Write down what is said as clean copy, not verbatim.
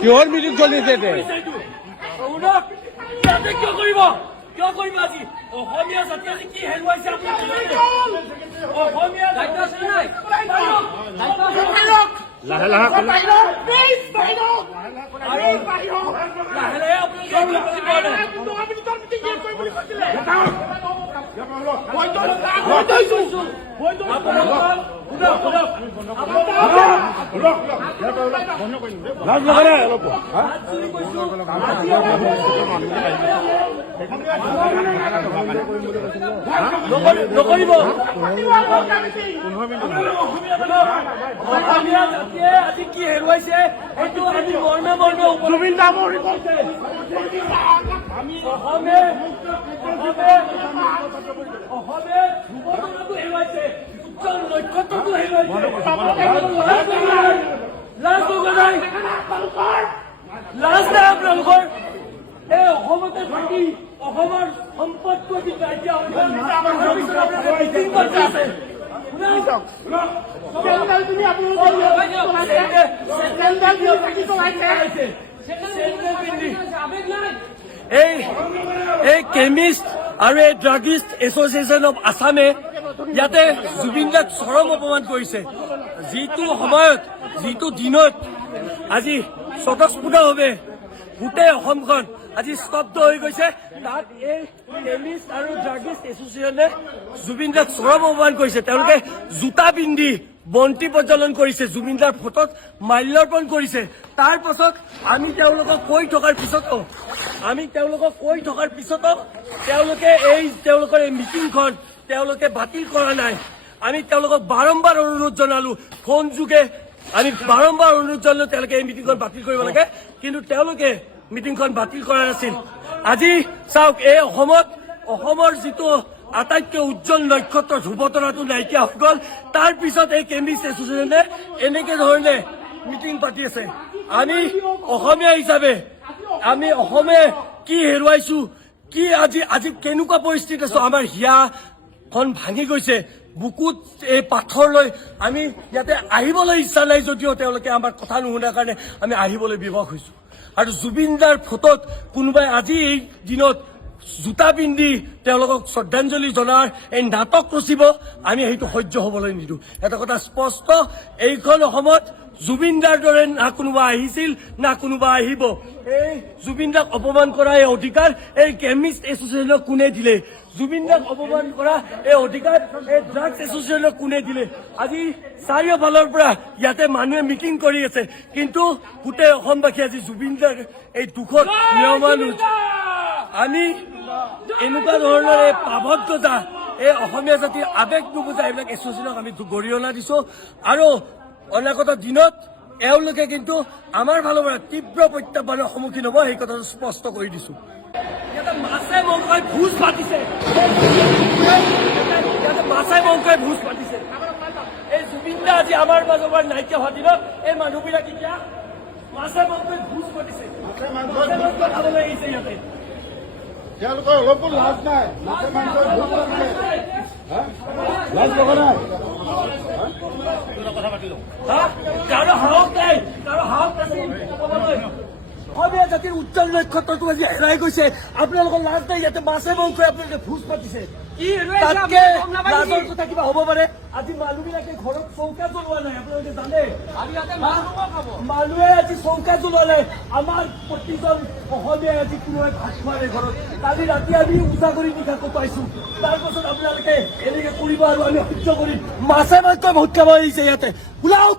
কিহৰ মিটিং চলিছে কিয় কৰিব আজি অসমীয়া জাতি আজি কি হেৰুৱাইছে অসমীয়া দায়িত্ব আছে নাই লাহে লাহে নকৰিব আজি কি হেৰুৱাইছে সেইটো আমি মৰ্মে মৰ্মে জুবিন দা মৰি গৈছে আমি অসমে যুৱকটো হেৰুৱাইছে উজ্জ্বল নক্ষত্ৰটো হেৰুৱাইছে লাজ নাই আপোনালোকৰ এই অসমতে থাকি অসমৰ সম্পদটো আজি কাজিয়া এই কেমিষ্ট আৰু এই ড্ৰাগিষ্ট এছ'চিয়েশ্যন অফ আছামে ইয়াতে জুবিন দাক চৰম অপমান কৰিছে। যিটো সময়ত যিটো দিনত আজি স্বতঃস্ফূৰ্তভাৱে গোটেই অসমখন আজি স্তব্ধ হৈ গৈছে, তাত এই কেমিষ্ট আৰু ড্ৰাগিষ্ট এছ'চিয়েশ্যনে জুবিন দাক চৰম অপমান কৰিছে। তেওঁলোকে জোতা পিন্ধি বন্তি প্ৰজ্বলন কৰিছে, জুবিন দাৰ ফটোত মাল্যাৰ্পণ কৰিছে। তাৰ পাছত আমি তেওঁলোকক কৈ থকাৰ পিছতো তেওঁলোকে তেওঁলোকৰ এই মিটিংখন তেওঁলোকে বাতিল কৰা নাই। আমি তেওঁলোকক বাৰম্বাৰ অনুৰোধ জনালো, ফোন যোগে আমি বাৰম্বাৰ অনুৰোধ জনালো তেওঁলোকে এই মিটিংখন বাতিল কৰিব লাগে, কিন্তু তেওঁলোকে মিটিংখন বাতিল কৰা নাছিল। আজি চাওক, এই অসমৰ যিটো আটাইতকৈ উজ্জ্বল নক্ষত্ৰ ধ্ৰুৱতৰাটো নাইকিয়া হৈ গ'ল। তাৰ পিছত এই কেমিষ্ট এছ'চিয়েশ্যনে এনেকে ধৰণে মিটিং পাতি আছে। আমি অসমীয়া হিচাপে আমি অসমে কি হেৰুৱাইছো, কি আজি কেনেকুৱা পৰিস্থিতি আছো, আমাৰ হিয়াখন ভাঙি গৈছে, বুকুত এই পাথৰ লৈ আমি ইয়াতে আহিবলৈ ইচ্ছা নাই যদিও তেওঁলোকে আমাৰ কথা নুশুনাৰ কাৰণে আমি আহিবলৈ বিবশ হৈছো। আৰু জুবিন দাৰ ফটোত কোনোবাই আজি এই দিনত জোতা পিন্ধি তেওঁলোকক শ্ৰদ্ধাঞ্জলি জনাৰ এই নাটক ৰচিব, আমি সেইটো সহ্য হবলৈ নিদিওঁ। এটা কথা স্পষ্ট, এইখন অসমত জুবিন দাৰ দৰে না কোনোবা আহিছিল না কোনোবা আহিব। এই জুবিন দাক অপমান কৰা এই অধিকাৰ এই কেমিষ্ট এছ'চিয়েশ্যনক কোনে দিলে? জুবিন দাক অপমান কৰা এই অধিকাৰ এই ড্ৰাগছ এছ'চিয়েশ্যনক কোনে দিলে? আজি চাৰিওফালৰ পৰা ইয়াতে মানুহে মিটিং কৰি আছে, কিন্তু গোটেই অসমবাসী আজি জুবিন দাৰ এই দুখত নিয়মান আমি এনেকুৱা ধৰণৰ এই পাবদ্ধতা, এই অসমীয়া জাতিৰ আৱেগ নুবুজা এইবিলাক এছ'চিয়েশ্যনক আমি গৰিহণা দিছো। আৰু অনাগত দিনত এওঁলোকে কিন্তু আমাৰ ফালৰ পৰা তীব্ৰ প্ৰত্যাহ্বানৰ সন্মুখীন হ'ব, সেই কথাটো স্পষ্ট কৰি দিছো। ইয়াতে মাছে মংসই ভোজ পাতিছে, এই জুবিন দা আজি আমাৰ মাজৰ পৰা নাইকিয়া হোৱা দিনত এই মানুহবিলাক এতিয়া মাছে মংসই ভোজ পাতিছে, মাছে মাংস খাবলৈ আহিছে। ইয়াতে তেওঁলোকৰ অলপো লাজ নাই, লাজ লগা নাই। কাৰো সাহস নাই, অসমীয়া জাতিৰ উজ্জ্বল নক্ষত্ৰটো আজি হেৰাই গৈছে। আপোনালোকৰ লাজ নাই, ইয়াতে মাছে মাংসই আপোনালোকে ভোজ পাতিছে। তাতকে লাজৰ কথা কিবা হ'ব পাৰে? আজি মানুহবিলাকে ঘৰত চৌকা জ্বলোৱা নাই, আপোনালোকে জানে? মানুহে আজি চৌকা জ্বলোৱা নাই। আমাৰ প্ৰতিজন অসমীয়াই আজি কোনোবাই ভাত খোৱা নাই ঘৰত। কালি ৰাতি আমি উজা কৰি নিশা কটাইছো, তাৰ পাছত আপোনালোকে এনেকে কৰিব আৰু আমি সহ্য কৰিম? মাছে মাংসই ভোট খাব আহিছে ইয়াতে, ওলাওক।